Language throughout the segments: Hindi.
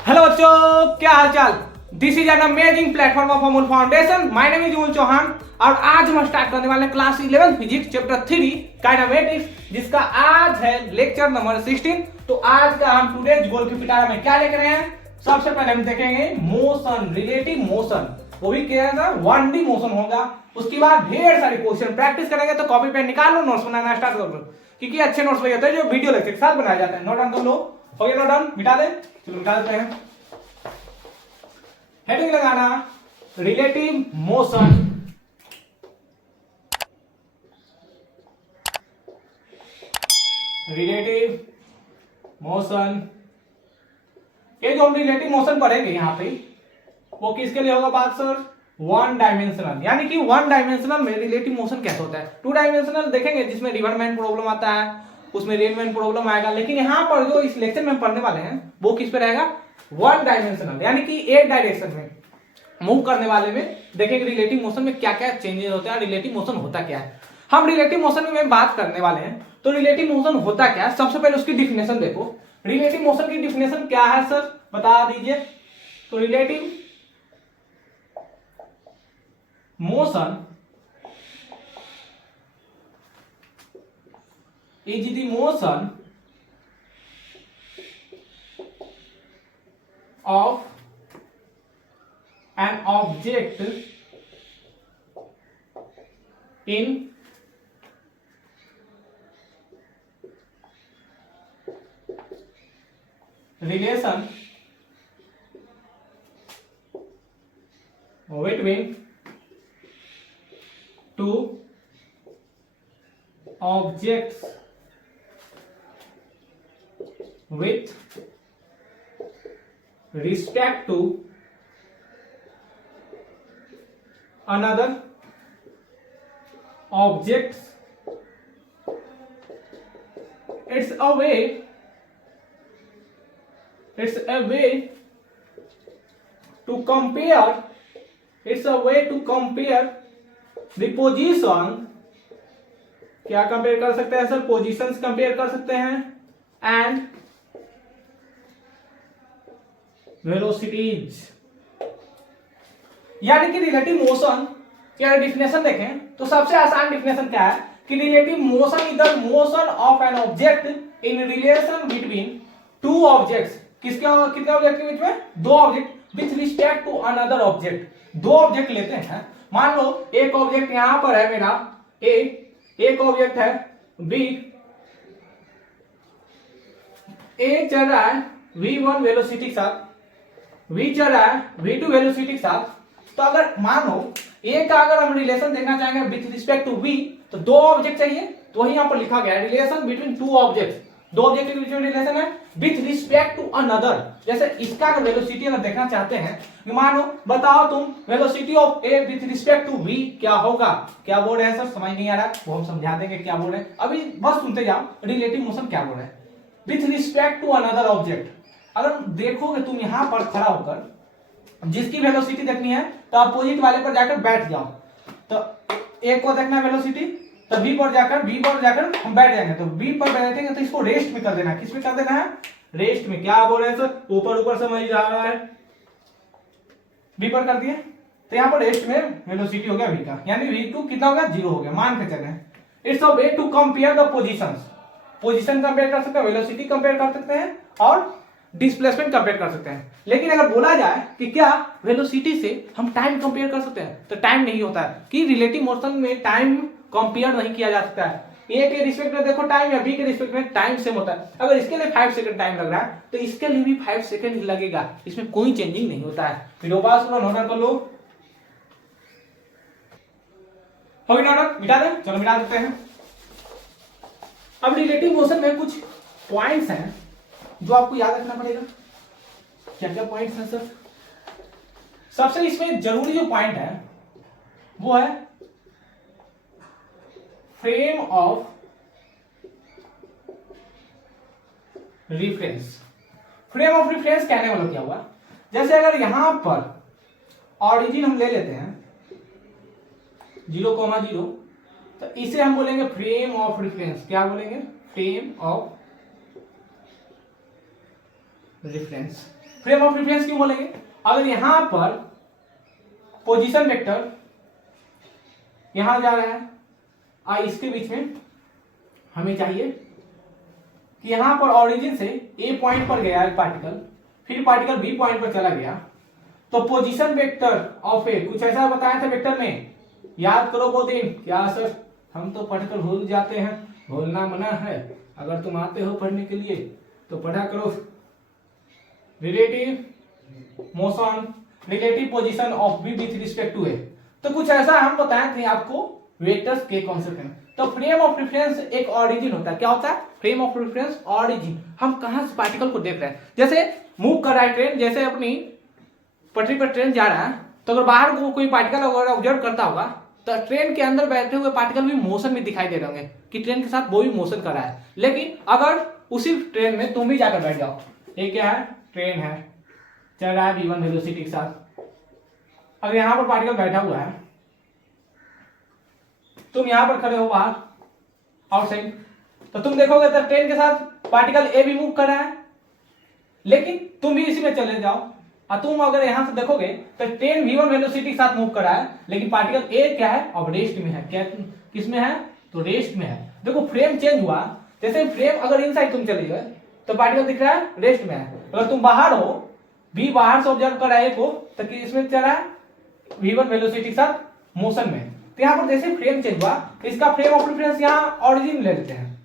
हेलो बच्चों, क्या हाल चाल। This is an amazing platform of Amul foundation. My name is Amul Chauhan और आज हम स्टार्ट करने वाले क्लास 11 फिजिक्स चैप्टर 3 काइनेमेटिक्स, जिसका आज है लेक्चर नंबर 16। तो आज का हम टुडेज गोल की पिटारा में क्या लेकर आए हैं? सबसे पहले हम देखेंगे मोशन, रिलेटिव मोशन, वो भी क्या था 1D मोशन होगा। उसके बाद ढेर सारे क्वेश्चन प्रैक्टिस करेंगे। तो कॉपी पेन निकाल लो, नोट्स बनाना स्टार्ट कर दो, क्योंकि अच्छे नोट्स वही होते हैं जो वीडियो लेक्चर के साथ बनाए जाते हैं। नोट डाउन कर लो। हो गया नोट डाउन? मिटा दे। चलो मिटा देते हैं। हेडिंग लगाना रिलेटिव मोशन, रिलेटिव मोशन। ये जो हम रिलेटिव मोशन पढ़ेंगे यहाँ पे, वो किसके लिए होगा बात सर? वन डायमेंशनल, यानी कि वन डायमेंशनल में रिलेटिव मोशन कैसे होता है। टू डायमेंशनल देखेंगे जिसमें रिवरमैन प्रॉब्लम आता है, उसमें रेनमैन प्रॉब्लम आएगा। लेकिन यहाँ पर जो इस लेक्चर में पढ़ने वाले हैं वो किस पे रहेगा? वन डायमेंशनल, यानी कि एक डायरेक्शन में मूव करने वाले में देखेंगे रिलेटिव मोशन में क्या क्या चेंजेस होते हैं, रिलेटिव मोशन होता क्या है। हम रिलेटिव मोशन में बात करने वाले हैं। तो रिलेटिव मोशन होता क्या है, सबसे पहले उसकी डिफिनेशन देखो। रिलेटिव मोशन की डिफिनेशन क्या है सर, बता दीजिए। तो relative motion is the motion of an object in relation between two objects with respect to another objects. It's a way to compare, it's a way to compare the position. क्या कंपेयर कर सकते हैं सर? पोजीशंस कंपेयर कर सकते हैं एंड वेलोसिटीज। यानी कि रिलेटिव मोशन क्या डिफिनेशन देखें तो सबसे आसान डिफिनेशन क्या है कि relative motion is the motion of an object in relation between two objects. कितने ऑब्जेक्ट के बीच में? दो object with respect to another object. दो ऑब्जेक्ट लेते हैं, मान लो एक ऑब्जेक्ट यहां पर है मेरा ए, एक ऑब्जेक्ट है बी। ए चल रहा है v1 वेलोसिटी के साथ, v चल रहा है v2 वेलोसिटी के साथ। तो अगर मानो ए का अगर हम रिलेशन देखना चाहेंगे विथ रिस्पेक्ट टू v, तो दो ऑब्जेक्ट चाहिए। तो वही यहां पर लिखा गया है रिलेशन बिटवीन टू ऑब्जेक्ट्स। दो ऑब्जेक्ट के बीच में रिलेशन है विथ रिस्पेक्ट टू अनदर। जैसे इसका अगर वेलोसिटी अगर देखना चाहते हैं, मानो बताओ तुम velocity of A with respect to v क्या होगा? क्या बोल रहे हैं सर? समझ नहीं आ रहा, वो हम समझा देंगे क्या बोल रहे हैं। अभी बस सुनते जाओ रिलेटिव मोशन क्या बोल रहे हैं। With respect to another object, अगर देखोगे तुम यहां पर खड़ा होकर जिसकी वेलोसिटी देखनी है तो अपोजिट वाले पर जाकर बैठ जाओ। तो एक को देखना है वेलोसिटी, तो बी पर जाकर हम बैठ जाएंगे। तो बी पर बैठेंगे तो इसको रेस्ट में कर देना है। किस में कर देना है? रेस्ट में। क्या बोल रहे हैं सर? ऊपर समझ रहा है, बी पर कर दिए तो यहाँ पर रेस्ट में वेलोसिटी हो गया v का, यानी v2 कितना हो गया? 0 हो गया। मान के चले it's a way to compare the positions. Position compare कर सकते हैं, वेलोसिटी कंपेयर कर सकते हैं और डिस्प्लेसमेंट कंपेयर कर सकते हैं। लेकिन अगर बोला जाए कि क्या वेलोसिटी से हम टाइम कंपेयर कर सकते हैं, तो टाइम नहीं होता है कि रिलेटिव मोशन में टाइम कंपेयर नहीं किया जा सकता है। ए के रिस्पेक्ट में देखो टाइम, या बी के रिस्पेक्ट में टाइम सेम होता है। अगर इसके लिए 5 सेकंड टाइम लग रहा है तो इसके लिए भी 5 सेकंड ही लगेगा, इसमें कोई चेंजिंग नहीं होता है। फिर नोट कर लो। हो गया नोट? मिटा दें? चलो मिटा देते हैं। अब रिलेटिव मोशन में कुछ पॉइंट्स हैं जो आपको याद रखना पड़ेगा। क्या क्या पॉइंट्स हैं सर? सबसे इसमें जरूरी जो पॉइंट है वो है frame of reference. Frame of reference कहने वाला क्या हुआ? जैसे अगर यहां पर ऑरिजिन हम ले लेते हैं 0,0, तो इसे हम बोलेंगे फ्रेम ऑफ रेफरेंस। क्या बोलेंगे? Frame of reference. Frame of reference क्यों बोलेंगे? अगर यहां पर पोजीशन वेक्टर यहां जा रहा है इसके बीच में हमें चाहिए कि यहां पर ओरिजिन से ए पॉइंट पर गया एक पार्टिकल, फिर पार्टिकल बी पॉइंट पर चला गया, तो पोजीशन वेक्टर ऑफ ए कुछ ऐसा बताया था वेक्टर में, याद करो वो दिन। क्या सर हम तो पढ़कर भूल जाते हैं, भूलना मना है, अगर तुम आते हो पढ़ने के लिए तो पढ़ा करो। Relative motion, relative position of B with respect to A, तो कुछ ऐसा हम बताए थे आपको वेक्टर्स के कॉन्सेप्ट में। तो फ्रेम ऑफ रेफरेंस एक ऑरिजिन होता है। क्या होता है? Frame of reference origin. हम कहां से पार्टिकल को देख रहे हैं, जैसे मूव कर रहा है ट्रेन, जैसे अपनी पटरी पर ट्रेन जा रहा है, तो अगर बाहर को कोई पार्टिकल अगर ऑब्जर्व करता होगा तो ट्रेन के अंदर बैठे हुए पार्टिकल भी मोशन में दिखाई दे रहे होंगे कि ट्रेन के साथ वो भी मोशन कर रहा है। लेकिन अगर उसी ट्रेन में तुम भी जाकर बैठ जाओ, ये क्या है? ट्रेन है, चल रहा है v1 वेलोसिटी के साथ। अगर यहां पर पार्टिकल बैठा हुआ है, तुम यहां पर खड़े हो बाहर आउटसाइड, तो तुम देखोगे तो ट्रेन के साथ पार्टिकल ए भी मूव कर रहा है, लेकिन तुम भी इसी में चले जाओ और तुम अगर यहां से देखोगे तो ट्रेन v1 वेलोसिटी के साथ मूव कर रहा है, लेकिन पार्टिकल ए क्या है? अब रेस्ट में है। क्या किस में है? तो रेस्ट में है। देखो फ्रेम चेंज हुआ, जैसे फ्रेम अगर इनसाइड तुम चले गए तो पार्टिकल दिख रहा है रेस्ट में है। अगर तुम बाहर हो, बी बाहर से ऑब्जर्व कर रहा है ए को, तो इसमें चल रहा है v1 वेलोसिटी के साथ मोशन में। तो यहाँ पर जैसे फ्रेम चेंज हुआ, इसका फ्रेम ऑफ रेफरेंस यहाँ ऑरिजिन ले लेते हैं,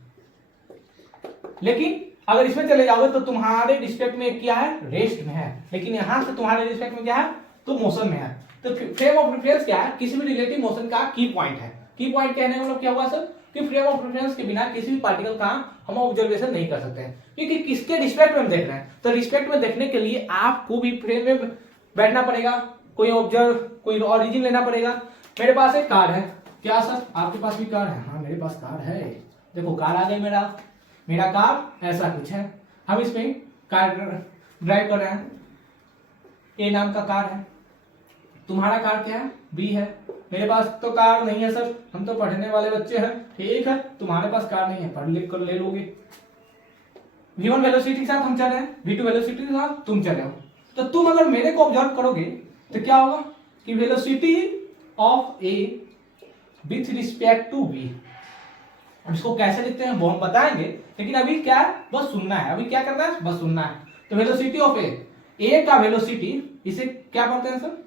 लेकिन अगर इसमें चले जाओगे तो तुम्हारे रिस्पेक्ट में क्या है? रेस्ट में है, लेकिन यहां से तुम्हारे रिस्पेक्ट में क्या है? तो मोशन में है। तो फ्रेम ऑफ रेफरेंस क्या है? किसी भी रिलेटिव मोशन का की पॉइंट है। की पॉइंट कहने का मतलब क्या हुआ सर? कि फ्रेम ऑफ रेफरेंस के बिना किसी भी पार्टिकल का हम ऑब्जर्वेशन नहीं कर सकते हैं, क्योंकि किसके रिस्पेक्ट में हम देख रहे हैं। तो रिस्पेक्ट में देखने के लिए आपको भी फ्रेम में बैठना पड़ेगा, कोई ऑब्जर्व, कोई ऑरिजिन लेना पड़ेगा। मेरे पास एक कार है, क्या सर आपके पास भी कार है? हाँ मेरे पास कार है, देखो कार आ गई, मेरा कार ऐसा कुछ है। हम इसमें कार ड्राइव कर रहे हैं, ए नाम का कार है। तुम्हारा कार क्या है? बी है। मेरे पास तो कार नहीं है सर, हम तो पढ़ने वाले बच्चे हैं। ठीक है, तुम्हारे पास कार नहीं है, पढ़ लिख कर ले लोगे। v1 वेलोसिटी के साथ हम चल रहे हैं, v2 वेलोसिटी के साथ तुम चले हो, तो तुम अगर मेरे को ऑब्जर्व करोगे तो क्या होगा कि velocity of A with respect to B, इसको कैसे लिखते हैं वो हम बताएंगे, लेकिन अभी क्या है? बस सुनना है। अभी क्या करना है? बस सुनना है। तो वेलोसिटी ऑफ ए का वेलोसिटी, इसे क्या बोलते हैं सर?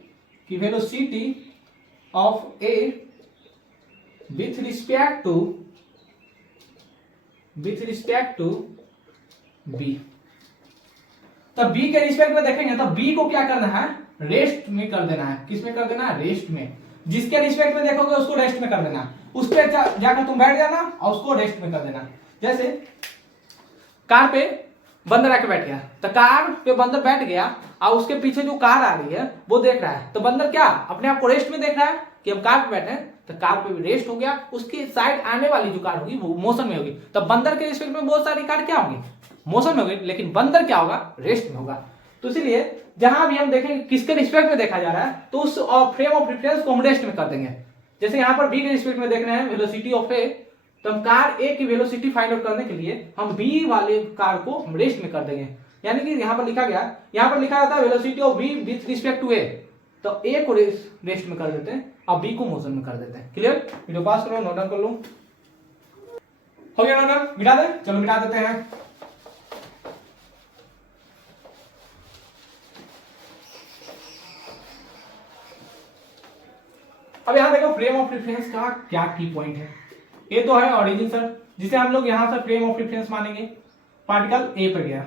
कि velocity of A with respect to B. तो बी के रिस्पेक्ट में देखेंगे तो बी को क्या करना है? रेस्ट में कर देना है। किस में कर देना है? रेस्ट में। जिसके रिस्पेक्ट में देखोगे उसको रेस्ट में कर देना, उस पर जाकर तुम बैठ जाना और उसको रेस्ट में कर देना। जैसे कार पे बंदर आके बैठ गया, तो कार पे बंदर बैठ गया और उसके पीछे जो कार आ रही है वो देख रहा है, तो बंदर क्या अपने आप को रेस्ट में देख रहा है कि हम कार पे बैठे हैं, तो कार पे भी रेस्ट हो गया। उसकी साइड आने वाली जो कार होगी वो मोशन में होगी, तो बंदर के रिस्पेक्ट में बहुत सारी कार क्या होंगी? मोशन में होगी, लेकिन बंदर क्या होगा? रेस्ट में होगा। तो इसलिए जहां भी हम देखेंगे किसके रिस्पेक्ट में देखा जा रहा है, तो उस फ्रेम ऑफ रेफरेंस को हम रेस्ट में कर देंगे। जैसे यहाँ पर बी के रिस्पेक्ट में देख रहे हैं वेलोसिटी ऑफ ए, तो हम कार ए की वेलोसिटी फाइंड आउट करने के लिए हम बी वाले कार को हम रेस्ट में कर देंगे। यानी कि यहाँ पर लिखा गया, यहाँ पर लिखा रहता है velocity of B with respect to A, तो ए को रेस्ट में कर देते हैं और बी को मोशन में कर देते हैं। क्लियर? वीडियो पास करो, नोट डाउन कर लो। हो गया नोट डाउन? मिटा दे, चलो मिटा देते हैं। अब यहां देखो फ्रेम ऑफ रेफरेंस का क्या की पॉइंट है। ये तो है ऑरिजिन सर, जिसे हम लोग यहां से फ्रेम ऑफ रेफरेंस मानेंगे। पार्टिकल ए पे गया,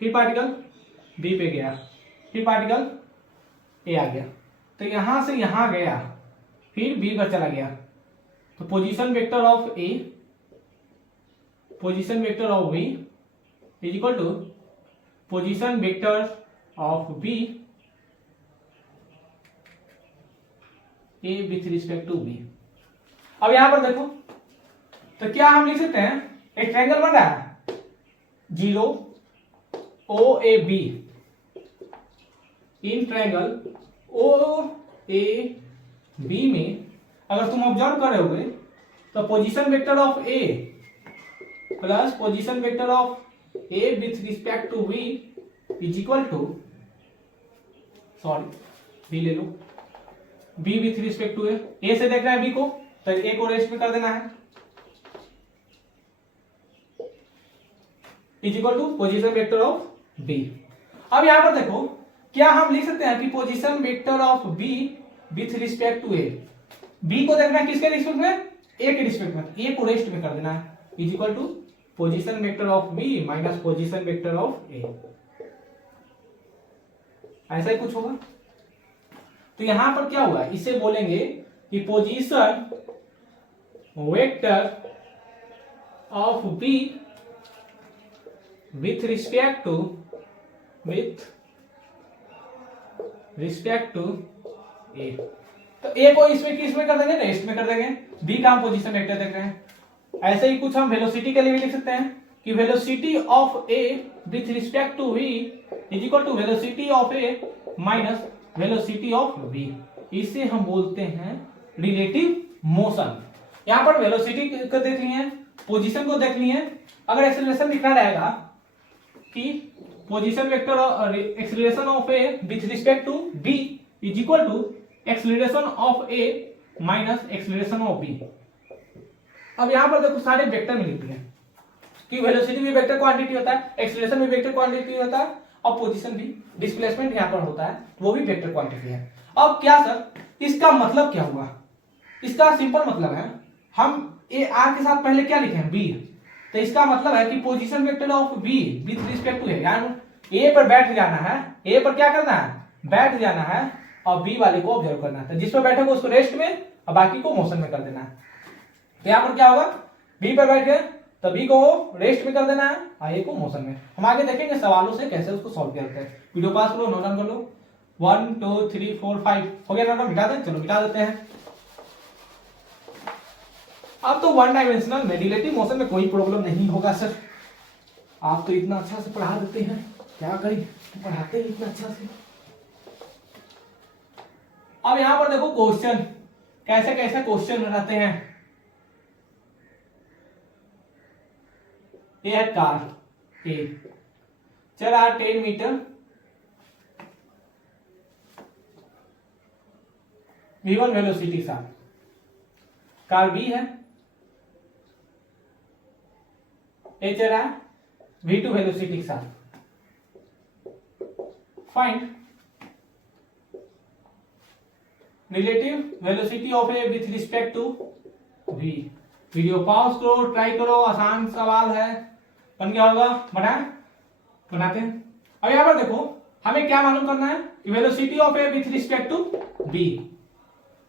फिर पार्टिकल बी पे गया, फिर पार्टिकल ए आ गया, तो यहां से यहां गया, फिर बी पर चला गया, तो position vector of A, position vector of B is equal to position vector of B A with respect to B. अब यहां पर देखो तो क्या हम लिख सकते हैं? एक ट्रायंगल बन रहा है 0 O A B, in triangle O A B में अगर तुम ऑब्जर्व कर रहे होगे तो position vector of A plus position vector of A with respect to B is equal to sorry B ले लो, B with respect to A से देख रहे हैं बी को, तो ए को रेस्ट में कर देना है, is equal to position vector of B. अब यहां पर देखो क्या हम लिख सकते हैं कि position vector of B with respect to A, B को देखना है किसके रिस्पेक्ट में, ए के रिस्पेक्ट में, ए को रेस्ट में कर देना है, is equal to position vector of B minus position vector of A, ऐसा ही कुछ होगा। तो यहां पर क्या हुआ, इसे बोलेंगे कि position vector of B with respect to A, तो ए को इसमें किस में कर देंगे, रेस्ट में कर देंगे, बी का हम पोजीशन वेक्टर देख रहे हैं। ऐसे ही कुछ हम वेलोसिटी के लिए भी लिख सकते हैं कि velocity of A with respect to V is equal to velocity of A minus velocity of B, इसे हम बोलते हैं रिलेटिव मोशन। यहां पर वेलोसिटी को देख लिए, पोजीशन को देख लिए, अगर एक्सेलरेशन लिखना रहेगा कि position vector acceleration of A with respect to B is equal to acceleration of A minus acceleration of B. अब यहां पर देखो सारे वेक्टर में लिखते हैं कि वेलोसिटी भी वेक्टर क्वांटिटी होता है, एक्सेलरेशन भी वेक्टर क्वांटिटी होता है, और पोजीशन भी, डिस्प्लेसमेंट यहां पर होता है वो भी वेक्टर क्वांटिटी है। अब क्या सर इसका मतलब क्या हुआ, इसका सिंपल मतलब है हम ए आर के साथ पहले क्या लिखे हैं बी, तो इसका मतलब है कि position vector of B with respect to A, यानी ए पर बैठ जाना है, ए पर क्या करना है, बैठ जाना है, और बी वाले को ऑब्जर्व करना है, तो जिस पर बैठेगा उसको रेस्ट में और बाकी को मोशन में कर देना है। तो यहाँ पर क्या होगा, बी पर बैठ गए तो बी को रेस्ट में कर देना है और ए को मोशन में। हम आगे देखेंगे सवालों से कैसे उसको सॉल्व करते हैं। वीडियो पास करो, नोट डाउन कर लो, 1 2 3 4 5 हो गया नोट, मिटा दें, चलो मिटा देते हैं। अब तो वन डायमेंशनल में रिलेटिव मोशन में कोई प्रॉब्लम नहीं होगा सर, आप तो इतना अच्छा से पढ़ा देते हैं, क्या करें पढ़ाते हैं इतना अच्छा से। अब यहां पर देखो क्वेश्चन कैसे कैसे क्वेश्चन रहते हैं। ये है कार ए, चला 10 मीटर, v1 वेलोसिटी साथ, कार बी है, ए चल रहा है v2 वेलोसिटी के साथ, find relative velocity of A with respect to v। Video pause करो, ट्राई करो, आसान सवाल है, बन गया होगा, बनाते हैं। अब यहां पर देखो हमें क्या मालूम करना है, velocity of A with respect to b,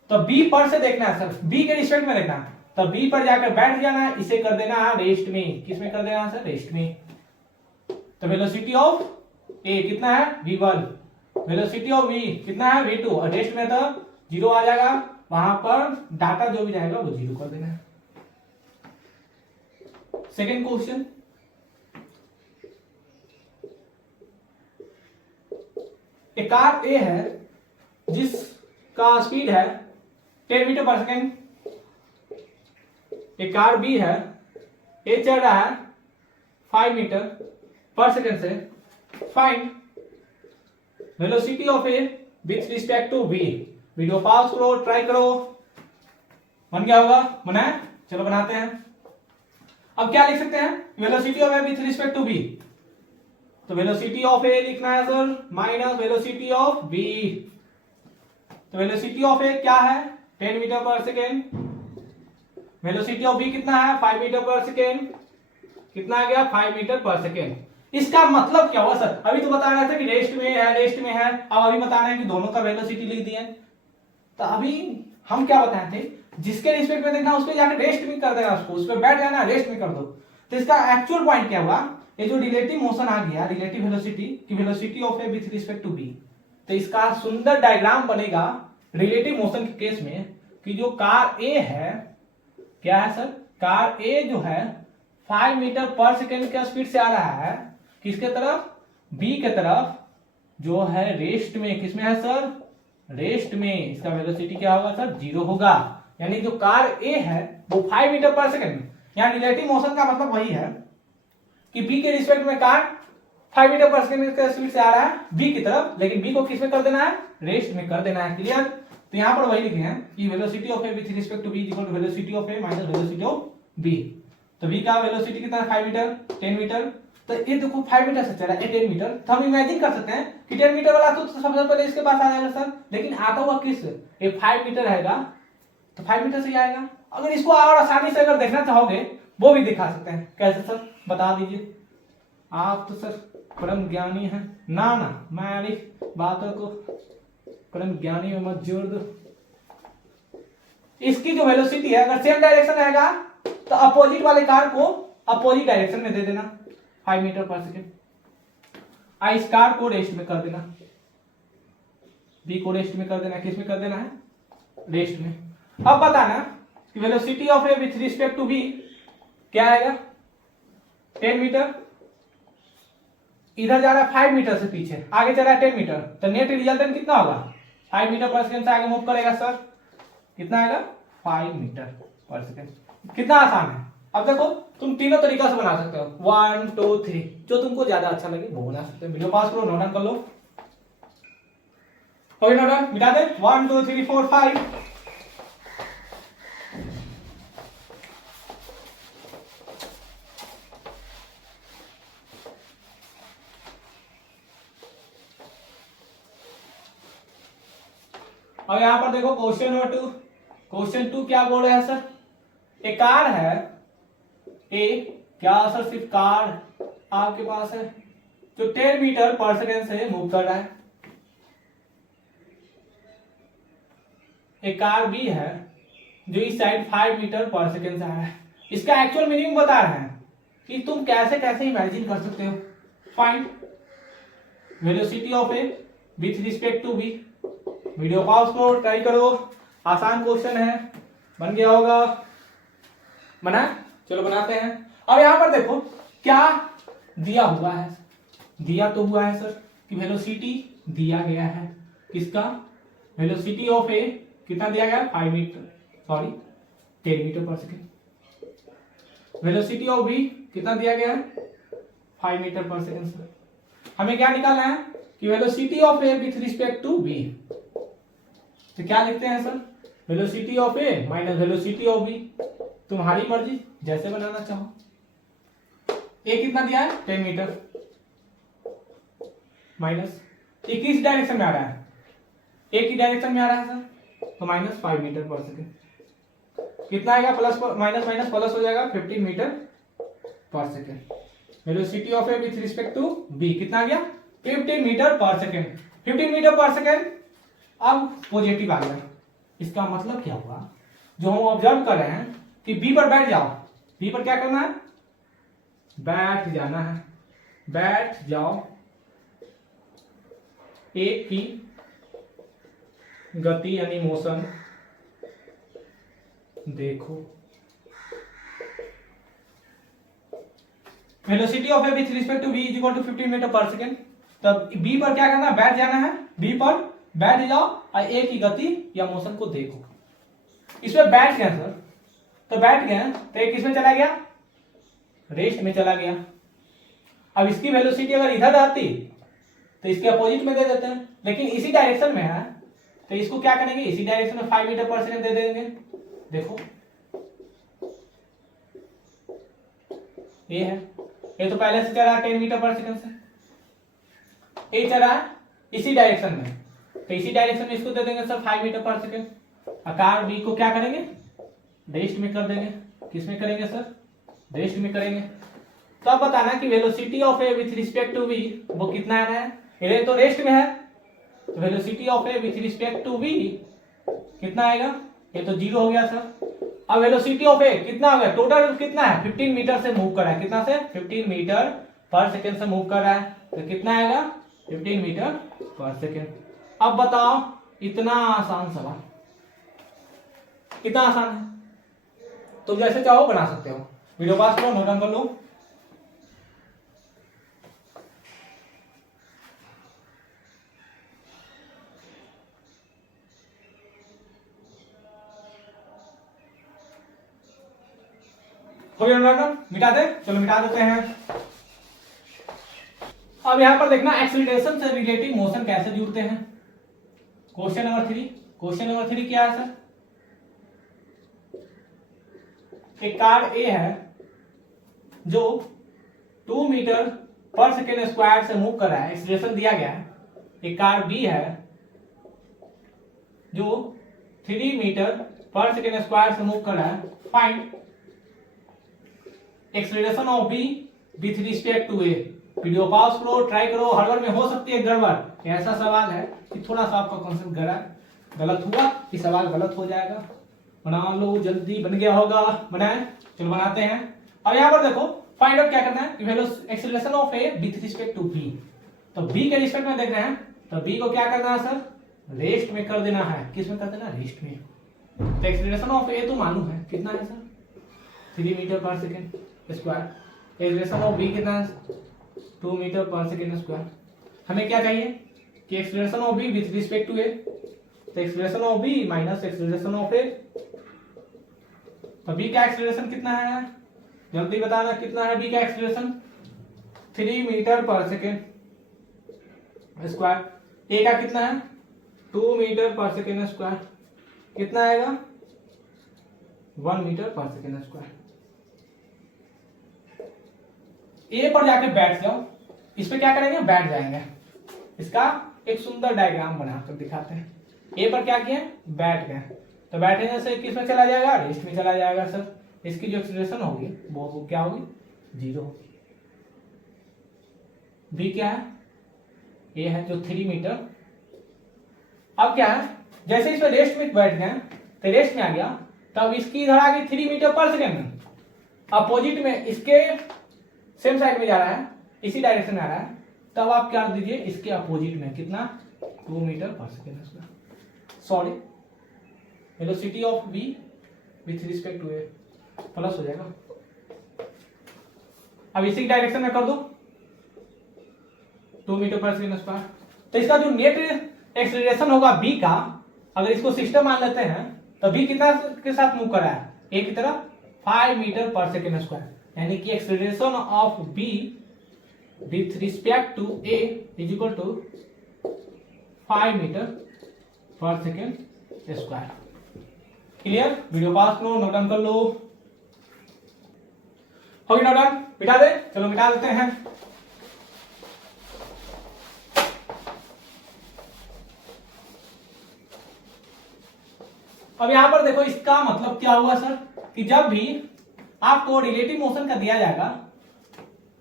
तो b पर से देखना है सर, b के रिस्पेक्ट में देखना है, तो b पर जाकर बैठ जाना है, इसे कर देना है रेस्ट में, किस में कर देना है सर, रेस्ट में। तो वेलोसिटी ऑफ a कितना है v1, वेलोसिटी ऑफ v कितना है v2, और रेस्ट में तो 0 आ जाएगा, वहां पर डाटा जो भी जाएगा वो 0 कर देना है। सेकेंड क्वेश्चन, एक कार ए है जिसका स्पीड है 10 मीटर पर सेकेंड, एक कार बी है, ए चल रहा है 5 मीटर पर सेकेंड से, find velocity of A with respect to B. Video pause करो, ट्राई करो, बन गया होगा, बनाए, चलो बनाते हैं। अब क्या लिख सकते हैं, velocity of A with respect to B, तो वेलोसिटी ऑफ ए लिखना है sir minus velocity of B, तो वेलोसिटी ऑफ ए क्या है 10 मीटर पर सेकेंड, वेलोसिटी ऑफ बी कितना है 5 मीटर पर सेकेंड, कितना आ गया 5 मीटर पर सेकेंड। इसका मतलब क्या हुआ सर, अभी तो बता रहे थे कि रेस्ट में है, रेस्ट में है, अब अभी बता रहे हैं कि दोनों का वेलोसिटी लिख दिए, तो अभी हम क्या बताए थे, जिसके रिस्पेक्ट में देखना उस पर जाकर रेस्ट में कर देना, उसको उस पर बैठ जाना, रेस्ट में कर दो। तो इसका एक्चुअल पॉइंट क्या हुआ, ये जो रिलेटिव मोशन आ गया, रिलेटिव वेलोसिटी की velocity of A with respect to B, तो इसका सुंदर डायग्राम बनेगा रिलेटिव मोशन के केस में कि जो कार ए है, क्या है सर, कार ए जो है 5 मीटर पर सेकेंड के स्पीड से आ रहा है, किसके तरफ, बी के तरफ, जो है रेस्ट में, किसमें है सर, रेस्ट में। इसका वेलोसिटी क्या होगा सर, 0 होगा, यानी जो कार ए है वो 5 मीटर पर सेकेंड में, यहाँ रिलेटिव मोशन का मतलब वही है कि बी के रिस्पेक्ट में कार 5 मीटर पर सेकंड का स्पीड से आ रहा है v की तरफ, लेकिन v को किस में कर देना है, रेस्ट में कर देना है। क्लियर? तो यहाँ पर वही लिखे हैं कि velocity of A with respect to v equal to velocity of A minus velocity of v। तो v का वेलोसिटी कितना है, 5 मीटर, 10 मीटर। तो ये देखो 5 मीटर से चला है 10 मीटर, तो हम इमेजिन कर सकते हैं कि 10 मीटर वाला तो सबसे पहले इसके पास आ जाएगा सर, लेकिन आता हुआ किस, ये 5 मीटर रहेगा तो 5 मीटर से ही आएगा। अगर इसको और आसानी से अगर देखना चाहोगे वो भी दिखा सकते हैं। कैसे सर, बता दीजिए। आप तो सर परम ज्ञानी हैं। ना ना, हमारी बातों को परम ज्ञानी में मत जोड़ दो। इसकी जो वेलोसिटी है, अगर सेम डायरेक्शन रहेगा तो अपोजिट वाले कार को अपोजिट डायरेक्शन में दे देना, 5 मीटर पर सेकेंड। इस कार को रेस्ट में कर देना, बी को रेस्ट में कर देना, किस में कर देना है, रेस्ट में। अब बताना कि velocity of A with respect to B क्या आएगा, 10 मीटर। इधर जा रहा है 5 मीटर से पीछे, आगे चला है 10 मीटर, तो नेट रिजल्टेंट कितना होगा, 5 मीटर पर सेकेंड से आगे मूव करेगा सर, कितना आएगा, 5 मीटर पर सेकेंड। कितना आसान है। अब देखो तुम तीनों तरीका से बना सकते हो, 1 2 3, जो तुमको ज्यादा अच्छा लगे वो बना सकते हो। वीडियो पास करो, नोट डाउन कर लो। ओके, नोट डाउन मिटा दे, 1 2 3 4 5। अब यहां पर देखो क्वेश्चन नंबर 2, क्वेश्चन 2 क्या बोल रहे हैं सर, एक कार है ए, क्या सर, सिर्फ कार आपके पास है जो 10 मीटर पर सेकेंड से मूव कर रहा है। एक कार बी है जो इस साइड 5 मीटर पर सेकेंड से आ रहा है। इसका एक्चुअल मीनिंग बता रहे हैं कि तुम कैसे कैसे इमेजिन कर सकते हो। Find velocity of A with respect to B. Video pause करो, ट्राई करो, आसान क्वेश्चन है, बन गया होगा, बना? चलो बनाते हैं। अब यहां पर देखो क्या दिया हुआ है, दिया तो हुआ है सर कि वेलोसिटी दिया गया है, किसका, वेलोसिटी ऑफ ए कितना दिया गया, 5 मीटर, सॉरी 10 मीटर पर सेकेंड। वेलोसिटी ऑफ बी कितना दिया गया है, 5 मीटर पर सेकेंड सर। हमें क्या निकालना है कि velocity of A with respect to B, तो क्या लिखते हैं sir, velocity of A minus velocity of B, तुम्हारी मर्जी जैसे बनाना चाहो। ए कितना दिया है, 10 मीटर, माइनस ए किस डायरेक्शन में आ रहा है, ए की डायरेक्शन में आ रहा है सर, तो माइनस 5 मीटर पर सेकेंड। कितना आएगा, प्लस माइनस माइनस प्लस हो जाएगा, 15 मीटर पर second. Velocity of A with respect to B कितना आ गया, 15 मीटर पर सेकेंड। 15 मीटर पर सेकेंड अब पॉजिटिव आ गया। इसका मतलब क्या हुआ, जो हम ऑब्जर्व कर रहे हैं कि बी पर बैठ जाओ, बी पर क्या करना है, बैठ जाना है, बैठ जाओ। ए की गति यानी मोशन देखो। Velocity of A with respect to B is equal to 15 metre पर सेकेंड। तब बी पर क्या करना है, बैठ जाना है, बी पर बैठ जाओ और ए की गति या मोशन को देखो। इसमें बैठ गया सर, तो बैठ गया तो ये किसमें चला गया, रेस्ट में चला गया। अब इसकी वेलोसिटी अगर इधर आती तो इसके अपोजिट में दे देते हैं, लेकिन इसी डायरेक्शन में है तो इसको क्या करेंगे, इसी डायरेक्शन में 5 मीटर पर सेकेंड दे देंगे। देखो ये है, ये तो पहले से चला 10 मीटर पर सेकेंड से, ये चला इसी डायरेक्शन में, तो इसी डायरेक्शन में इसको दे देंगे सर 5 मीटर पर सेकेंड। कार बी को क्या करेंगे, रेस्ट में कर देंगे, किस में करेंगे सर, रेस्ट में करेंगे। तो अब बताना कि velocity of A with respect to B वो कितना आ रहा है, ये तो रेस्ट में है, तो velocity of A with respect to B कितना आएगा, ये तो 0 हो गया सर। अब वेलोसिटी ऑफ ए कितना हो गया, टोटल कितना है, 15 मीटर से मूव कर रहा है, कितना से, 15 मीटर पर सेकेंड से मूव कर रहा है, तो कितना आएगा, 15 मीटर पर सेकेंड। अब बताओ, इतना आसान सवाल, कितना आसान है, तुम जैसे चाहो बना सकते हो। वीडियो पास करो, नोट डाउन कर लो। हो गया नोट डाउन, मिटा दे, चलो मिटा देते हैं। अब यहां पर देखना एक्सीलरेशन से रिलेटिव मोशन कैसे जुड़ते हैं। क्वेश्चन नंबर 3 क्या है सर? एक कार ए है जो 2 मीटर पर सेकेंड स्क्वायर से मूव कर रहा है, एक्सीलरेशन दिया गया है। एक कार बी है जो 3 मीटर पर सेकेंड स्क्वायर से मूव कर रहा है। Find acceleration of B with respect to A. Video pause करो, ट्राई करो, हर बार में हो सकती है गड़बड़। ऐसा सवाल है कि थोड़ा सा आपका कॉन्सेप्ट गलत हुआ कि सवाल गलत हो जाएगा। बना लो, जल्दी बन गया होगा, बनाए। चलो बनाते हैं। और यहाँ पर देखो फाइंड आउट क्या करना है, acceleration of A with respect to B. तो बी के रिस्पेक्ट में देख रहे हैं, तो बी को क्या करना है सर? रेस्ट में कर देना है। किस में कर देना? रेस्ट में। तो एक्सीलरेशन ऑफ ए तो मालूम है कितना है सर? 3 मीटर पर second square. Acceleration of B कितना है? 2 मीटर पर सेकेंड स्क्वायर। हमें क्या चाहिए कि acceleration of B with respect to A. तो acceleration of B minus acceleration of A. तो बी का एक्सीलरेशन कितना है? जल्दी बताना कितना है बी का एक्सीलरेशन? 3 मीटर पर सेकेंड स्क्वायर। ए का कितना है? 2 मीटर पर सेकेंड स्क्वायर। कितना आएगा? 1 मीटर पर सेकेंड स्क्वायर। ए पर जाके बैठ जाओ। इस पे क्या करेंगे? बैठ जाएंगे। इसका एक सुंदर डायग्राम बनाकर दिखाते हैं। ए पर क्या किए? बैठ गए। तो बैठने से किस में चला जाएगा? रेस्ट में चला जाएगा सर। इसकी जो एक्सीलरेशन होगी वो क्या होगी? 0 होगी। बी क्या है? ए है जो 3 मीटर। अब क्या है, जैसे इस पे रेस्ट में बैठ गए तो रेस्ट में आ गया, तब इसकी इधर आ गई 3 मीटर पर सेकेंड। अपोजिट में इसके सेम साइड में जा रहा है, इसी डायरेक्शन में आ रहा है, तब आप क्या दीजिए? इसके अपोजिट में कितना? 2 मीटर पर second square. Sorry, velocity of B with respect to A plus हो जाएगा। अब इसी डायरेक्शन में कर दो 2 मीटर पर सेकेंड स्क्वायर। तो इसका जो नेट एक्सीलरेशन होगा बी का, अगर इसको सिस्टम मान लेते हैं, तो बी कितना के साथ मूव कर रहा है? ए की तरफ 5 मीटर पर सेकेंड स्क्वायर। यानी कि acceleration of B with respect to A is equal to 5 metre पर सेकेंड स्क्वायर। क्लियर? वीडियो पास करो, नोट डाउन कर लो। हो गया नोट डाउन? मिटा दे। चलो मिटा देते हैं। अब यहां पर देखो इसका मतलब क्या हुआ सर, कि जब भी आपको रिलेटिव मोशन का दिया जाएगा,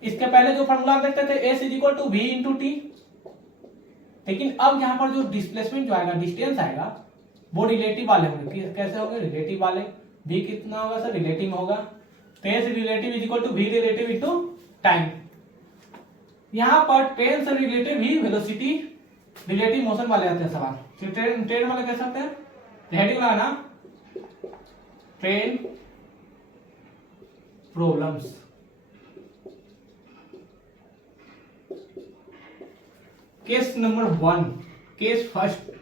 इसके पहले जो फॉर्मूला देखते थे S is equal to V into T, लेकिन अब यहां पर जो डिस्प्लेसमेंट जो आएगा, डिस्टेंस आएगा, वो रिलेटिव वाले होंगे। कैसे होंगे? रिलेटिव वाले। v कितना होगा सर? रिलेटिव में होगा। तो S relative is equal to V relative into time. यहां पर ट्रेन से रिलेटिव ही वेलोसिटी रिलेटिव मोशन वाले आते हैं सवाल। ट्रेन वाले कैसे आते हैं? हेडिंग लगाना, train problems. Case number 1, case first.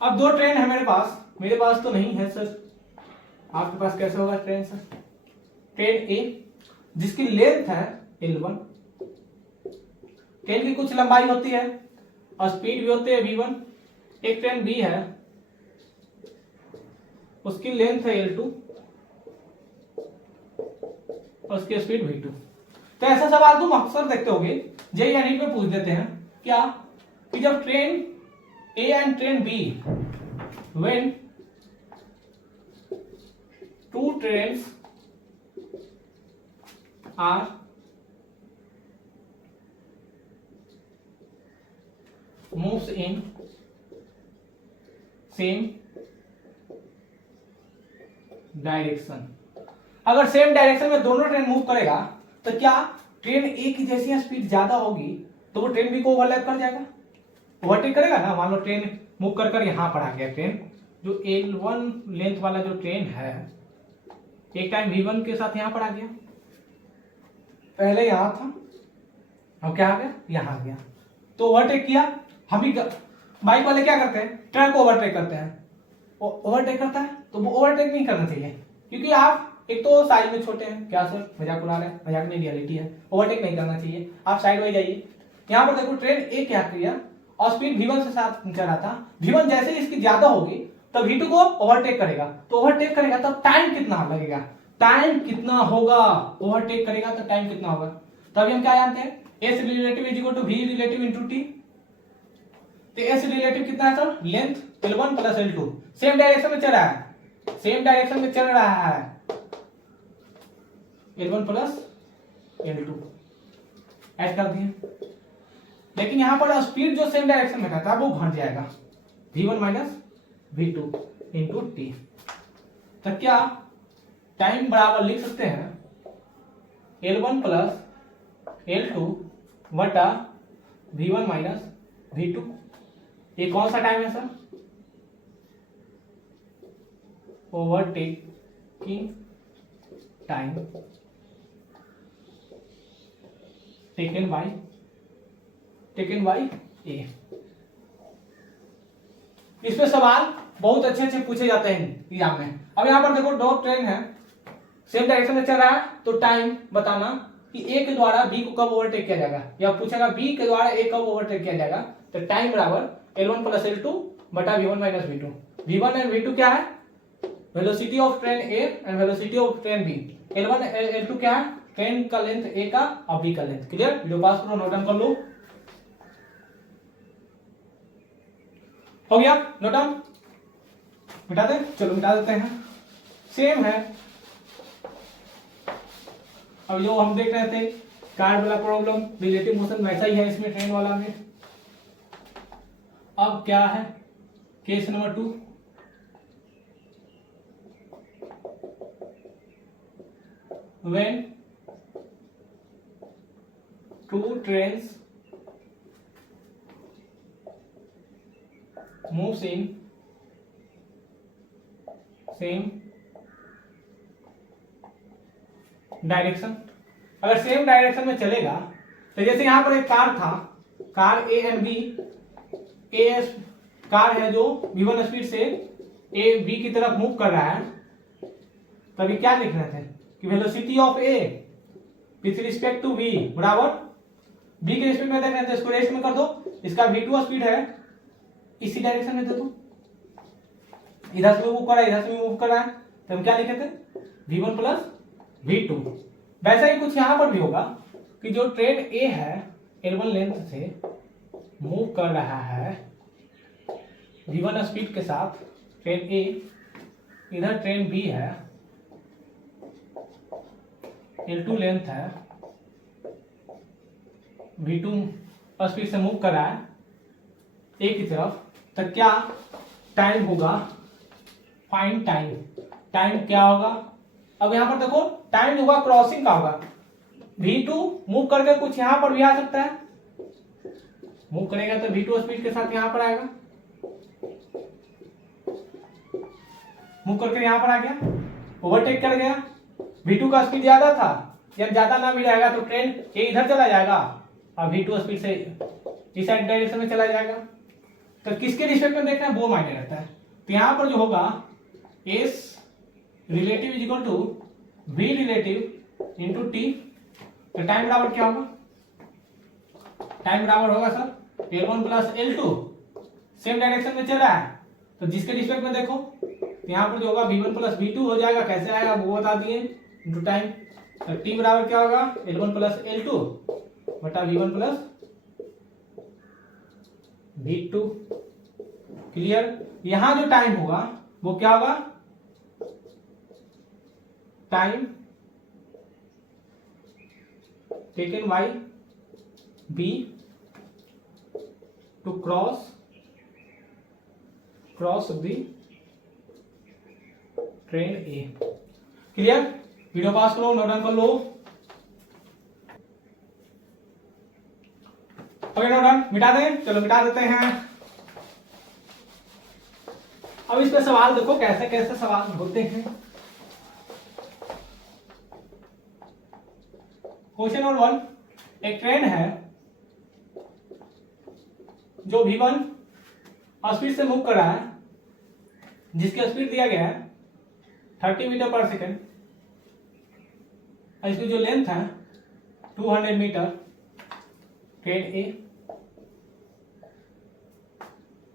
अब 2 ट्रेन है मेरे पास तो नहीं है सर। आपके पास कैसे होगा ट्रेन सर? ट्रेन ए जिसकी लेंथ है L1, ट्रेन की कुछ लंबाई होती है और स्पीड भी होती है V1। एक ट्रेन बी है, उसकी लेंथ है L2 और उसकी स्पीड V2। तो ऐसा सवाल तुम अक्सर देखते होगे, जेईई या नीट में पूछ देते हैं क्या, कि जब train A and train B, when 2 trains are moves in same direction. अगर सेम डायरेक्शन में दोनों ट्रेन मूव करेगा तो क्या ट्रेन ए की जैसी स्पीड ज्यादा होगी तो वो ट्रेन बी को ओवरलैप कर जाएगा, ओवरटेक करेगा ना। मान लो ट्रेन मूव कर कर यहां पर आ गया, ट्रेन जो L1 लेंथ वाला जो ट्रेन है, एक टाइम V1 के साथ यहां पर आ गया, पहले यहां था, अब क्या आ गया? यहां आ गया, तो ओवरटेक किया। हम भी बाइक वाले क्या करते हैं? ट्रक को ओवरटेक करते हैं। ओवरटेक करता है तो वो ओवरटेक नहीं करना चाहिए, क्योंकि आप एक तो साइज में छोटे हैं, क्या सर मजाक उड़ा रहे हैं, मजाक में रियलिटी है, ओवरटेक नहीं करना चाहिए, आप साइड वाइज जाइए। यहाँ पर देखो ट्रेन ए क्या किया और स्पीड v1 से साथ चल रहा था, v1 जैसे ही इसकी ज्यादा होगी तो v2 को ओवरटेक करेगा, तो ओवरटेक करेगा तब टाइम कितना लगेगा, टाइम कितना होगा, ओवरटेक करेगा तो टाइम कितना होगा। तो अभी हम क्या जानते हैं, s relative is equal to v relative into t। तो s रिलेटिव कितना है sir, length L1 plus L2, same direction में चल रहा है, सेम डायरेक्शन में चल रहा है, L1 प्लस L2 ऐड कर दिए। लेकिन यहां पर स्पीड जो सेम डायरेक्शन में था वो घट जाएगा, v1 minus v2 into T. तो क्या टाइम बराबर लिख सकते हैं L1 प्लस L2 बटा v1 माइनस v2। ये कौन सा टाइम है sir, overtaking time taken by A. इसमें सवाल बहुत अच्छे अच्छे पूछे जाते हैं एग्जाम में। अब यहां पर देखो दो ट्रेन है, सेम डायरेक्शन में चल रहा है, तो टाइम बताना कि ए के द्वारा बी को कब ओवरटेक किया जाएगा, या पूछेगा बी के द्वारा ए कब ओवरटेक किया जाएगा। तो टाइम बराबर L1 प्लस L2 बटा v1 minus v2। v1 and v2 क्या है, velocity of train A and velocity of train B. L1 L2 क्या है, ट्रेन का लेंथ ए का और बी का लेंथ। क्लियर, वीडियो पास करो, नोट डाउन कर लो। हो गया नोट डाउन, मिटा दे, चलो मिटा देते हैं, सेम है। अब जो हम देख रहे थे कार वाला प्रॉब्लम, रिलेटिव मोशन वैसा ही है इसमें, ट्रेन वाला में। अब क्या है case number 2, when two trains moves in same direction. अगर सेम डायरेक्शन में चलेगा तो जैसे यहां पर एक कार था, car A and B, A car है जो v1 स्पीड से ए बी की तरफ मूव कर रहा है, तभी क्या लिख रहे थे कि velocity of A with respect to v बराबर b के रिस्पेक्ट में देख रहे थे, इसको रेस्ट में कर दो, इसका v2 स्पीड है, इसी डायरेक्शन में दे दो, इधर से मूव कर रहा है, इधर से मूव कर रहा है, तो हम क्या लिखे थे v1 प्लस v2। वैसा ही कुछ यहां पर भी होगा कि जो ट्रेन ए है L1 लेंथ से मूव कर रहा है v1 स्पीड के साथ, ट्रेन ए, इधर ट्रेन बी है L2 लेंथ है, v2 स्पीड से मूव कर रहा है ए की तरफ, तो क्या टाइम होगा, फाइंड टाइम, टाइम क्या होगा। अब यहां पर देखो टाइम होगा क्रॉसिंग का होगा, v2 मूव करके कुछ यहां पर भी आ सकता है, मूव करेगा तो v2 स्पीड के साथ यहां पर आएगा, मूव करके यहां पर आ गया, ओवरटेक कर गया, v2 का स्पीड ज्यादा था, जब ज्यादा ना भी रहेगा तो ट्रेन ए इधर चला जाएगा और v2 स्पीड से इस साइड डायरेक्शन में चला जाएगा। तो किसके रिस्पेक्ट में देखना है वो मायने रहता है। तो यहां पर जो होगा s relative is equal to v relative into T. तो टाइम बराबर क्या होगा, टाइम बराबर होगा sir L1 plus L2, same direction में चल रहा है, तो जिसके रिस्पेक्ट में देखो यहाँ पर जो होगा v1 प्लस v2 हो जाएगा, कैसे आएगा वो बता दिए, इंटू टाइम। तो t बराबर क्या होगा L1 प्लस L2 बटा v1 प्लस v2। क्लियर, यहां जो टाइम होगा वो क्या होगा, time taken by B to cross the train A. Clear, video पास करो, नोट डाउन कर लो। ओके नोट डाउन, मिटा दें, चलो मिटा देते हैं। अब इस पे सवाल देखो कैसे कैसे सवाल होते हैं। क्वेश्चन नंबर 1, एक ट्रेन है जो v1 स्पीड से मूव कर रहा है, जिसका स्पीड दिया गया है 30 मीटर पर सेकेंड, और इसकी जो लेंथ है 200 metre, train A.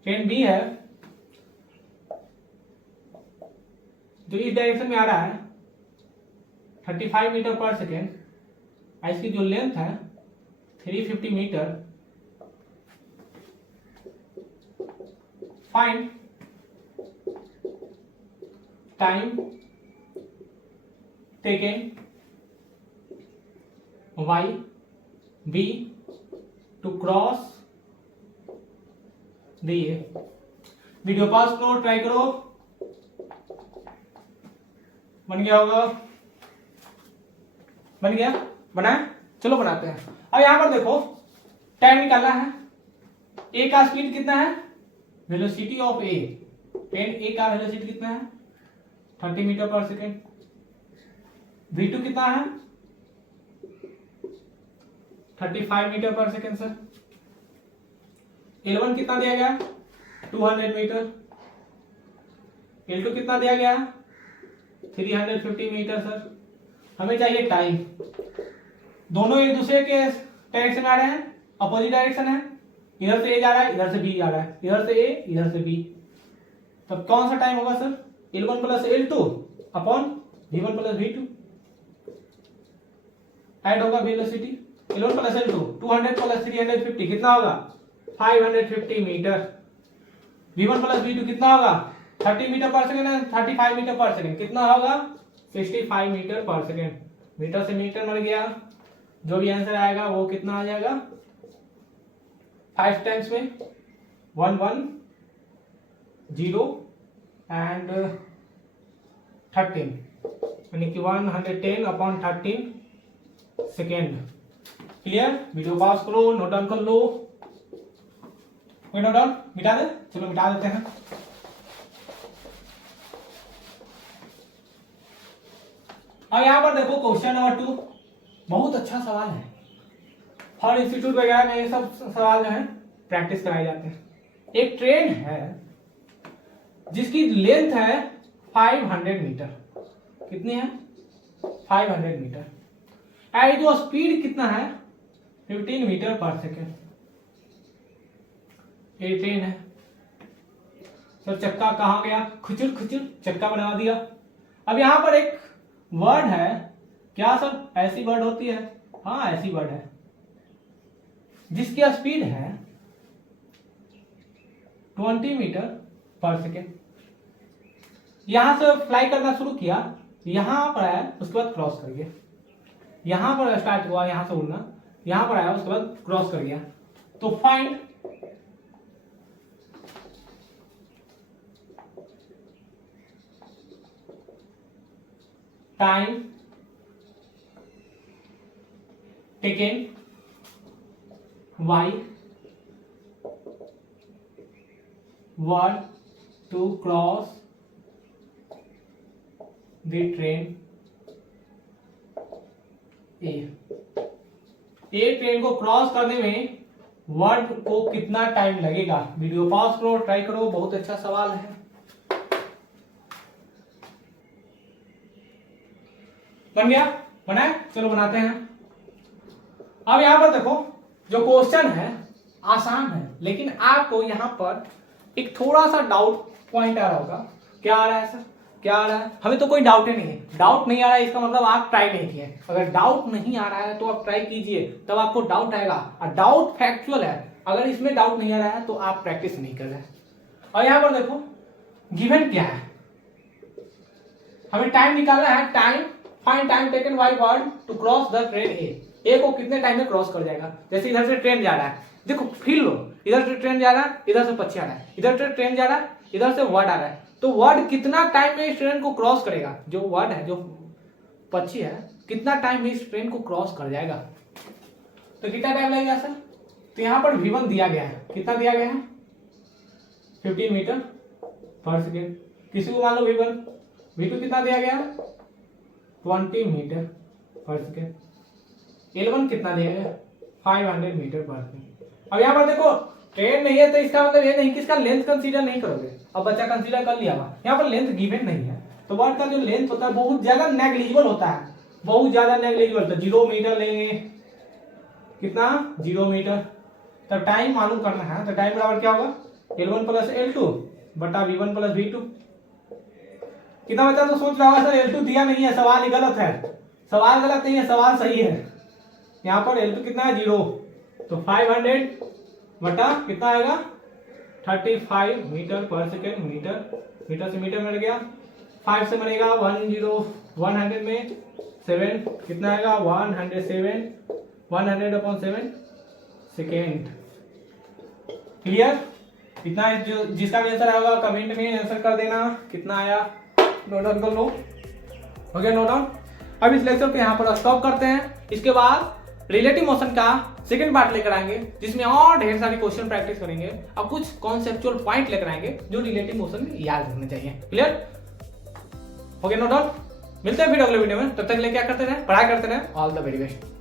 Train B है जो इस डायरेक्शन में आ रहा है 35 मीटर पर सेकेंड, और इसकी जो लेंथ है 350 meter. Find time taken by B to cross the. Video पास करो, ट्राई करो, बन गया होगा, बन गया, बनाए, चलो बनाते हैं। अब यहां पर देखो टाइम निकालना है। ए का स्पीड कितना है, वेलोसिटी ऑफ ए, ट्रेन ए का वेलोसिटी कितना है 30 मीटर पर सेकेंड। V2 कितना है 35 मीटर पर सेकेंड सर। L1 कितना दिया गया 200 मीटर। L2 कितना दिया गया 350 मीटर सर। हमें चाहिए टाइम। दोनों एक दूसरे के डायरेक्शन में आ रहे हैं, अपोजिट डायरेक्शन है, इधर से ए जा रहा है, इधर से बी जा रहा है, इधर से ए, इधर से बी। तब कौन सा टाइम होगा sir, L1 plus L2 upon V1 plus V2। Add होगा velocity L1 plus L2, 200 plus 350 कितना होगा 550 मीटर। V1 प्लस V2 कितना होगा 30 मीटर पर सेकेंड है, 35 मीटर पर सेकेंड कितना होगा 65 मीटर पर सेकेंड। मीटर से मीटर मर गया, जो भी आंसर आएगा वो कितना आ जाएगा 5 टाइम्स में 110 एंड 13 यानी कि 110 अपॉन 13 सेकेंड। क्लियर, वीडियो पास करो, नोट डाउन कर लो। कोई नोट डाउन मिटा दे, चलो मिटा देते हैं। अब यहां पर देखो क्वेश्चन नंबर 2, बहुत अच्छा सवाल है। हर इंस्टीट्यूट वगैरह में ये सब सवाल जो है प्रैक्टिस कराए जाते हैं। एक ट्रेन है जिसकी लेंथ है 500 मीटर, कितनी है 500 मीटर, और जो स्पीड कितना है 15 मीटर पर सेकेंड। ये ट्रेन है सर। चक्का कहाँ गया, खुचुर खुचुर चक्का बना दिया। अब यहां पर एक वर्ड है, क्या सर ऐसी वर्ड होती है, हाँ ऐसी वर्ड है, जिसकी स्पीड है 20 मीटर पर सेकेंड। यहां से फ्लाई करना शुरू किया, यहां पर आया, उसके बाद क्रॉस कर गया। यहां पर स्टार्ट हुआ, यहां से उड़ना, यहां पर आया, उसके बाद क्रॉस कर गया। तो find time taken by word to cross the train A train को क्रॉस करने में वर्ड को कितना टाइम लगेगा। वीडियो पॉज करो, ट्राई करो, बहुत अच्छा सवाल है। बन गया, बनाए, चलो बनाते हैं। अब यहां पर देखो जो क्वेश्चन है आसान है, लेकिन आपको यहां पर एक थोड़ा सा डाउट पॉइंट आ रहा होगा, क्या आ रहा है सर, क्या आ रहा है। हमें तो कोई डाउट ही नहीं है। डाउट नहीं आ रहा है इसका मतलब आप ट्राई नहीं किए। अगर डाउट नहीं आ रहा है तो आप ट्राई कीजिए, तब आपको डाउट आएगा। और डाउट फैक्चुअल है, अगर इसमें डाउट नहीं आ रहा है तो आप प्रैक्टिस नहीं कर रहे हैं। और यहां पर देखो गिवन क्या है, हमें टाइम निकालना है। Time, find time taken by word to cross the train A को कितने टाइम में क्रॉस कर जाएगा। जैसे इधर से ट्रेन जा रहा है, देखो फील लो, इधर से ट्रेन जा रहा है, इधर से पक्षी आ रहा है, इधर से ट्रेन जा रहा है, इधर से वर्ड आ रहा है। तो वर्ड कितना टाइम में इस ट्रेन को क्रॉस करेगा, जो वर्ड है, जो पक्षी है, कितना टाइम में इस ट्रेन को क्रॉस कर जाएगा। तो कितना टाइम लगेगा सर। तो यहाँ पर V1 दिया गया है, कितना दिया गया है 15 मीटर पर सेकेंड। किसी को मान लो V1, V2 कितना दिया गया 20 मीटर पर सेकेंड। L1 कितना दिया गया 500 मीटर पर सेकेंड। अब यहाँ पर देखो ट्रेन नहीं है तो इसका मतलब ये नहीं कि इसका लेंथ कंसीडर नहीं करोगे। अब बच्चा कंसीडर कर लिया हुआ, यहाँ पर लेंथ गिवन नहीं है, तो वर्ड का जो लेंथ होता है बहुत ज्यादा नेग्लिजिबल होता है। बहुत ज्यादा नेग्लिजिबल, तो 0 मीटर लेंगे, कितना 0 मीटर। तब टाइम मालूम करना है, तो टाइम बराबर क्या होगा L1 प्लस L2 बटा V1 प्लस V2। कितना बच्चा तो सोच रहा होगा सर L2 दिया नहीं है, सवाल ही गलत है। सवाल गलत नहीं है, सवाल सही है। यहाँ पर L2 कितना है 0, तो 500 बटा कितना आएगा 35 मीटर पर सेकेंड। मीटर से मीटर मिल गया, 5 से बनेगा 100 में 7 कितना आएगा 100/7 सेकेंड। क्लियर? इतना जो जिसका भी आंसर आएगा कमेंट में आंसर कर देना, कितना आया नोट डाउन कर लो। हो गया नोट डाउन। अब इस लेक्चर को यहाँ पर स्टॉप करते हैं। इसके बाद रिलेटिव मोशन का सेकंड पार्ट लेकर आएंगे, जिसमें और ढेर सारी क्वेश्चन प्रैक्टिस करेंगे और कुछ कॉन्सेप्चुअल पॉइंट लेकर आएंगे जो रिलेटिव मोशन में याद रखने चाहिए। क्लियर? हो गया नोट डाउन। मिलते हैं फिर अगले वीडियो में, तब तक ले क्या करते रहे, पढ़ाई करते रहे। All the very best.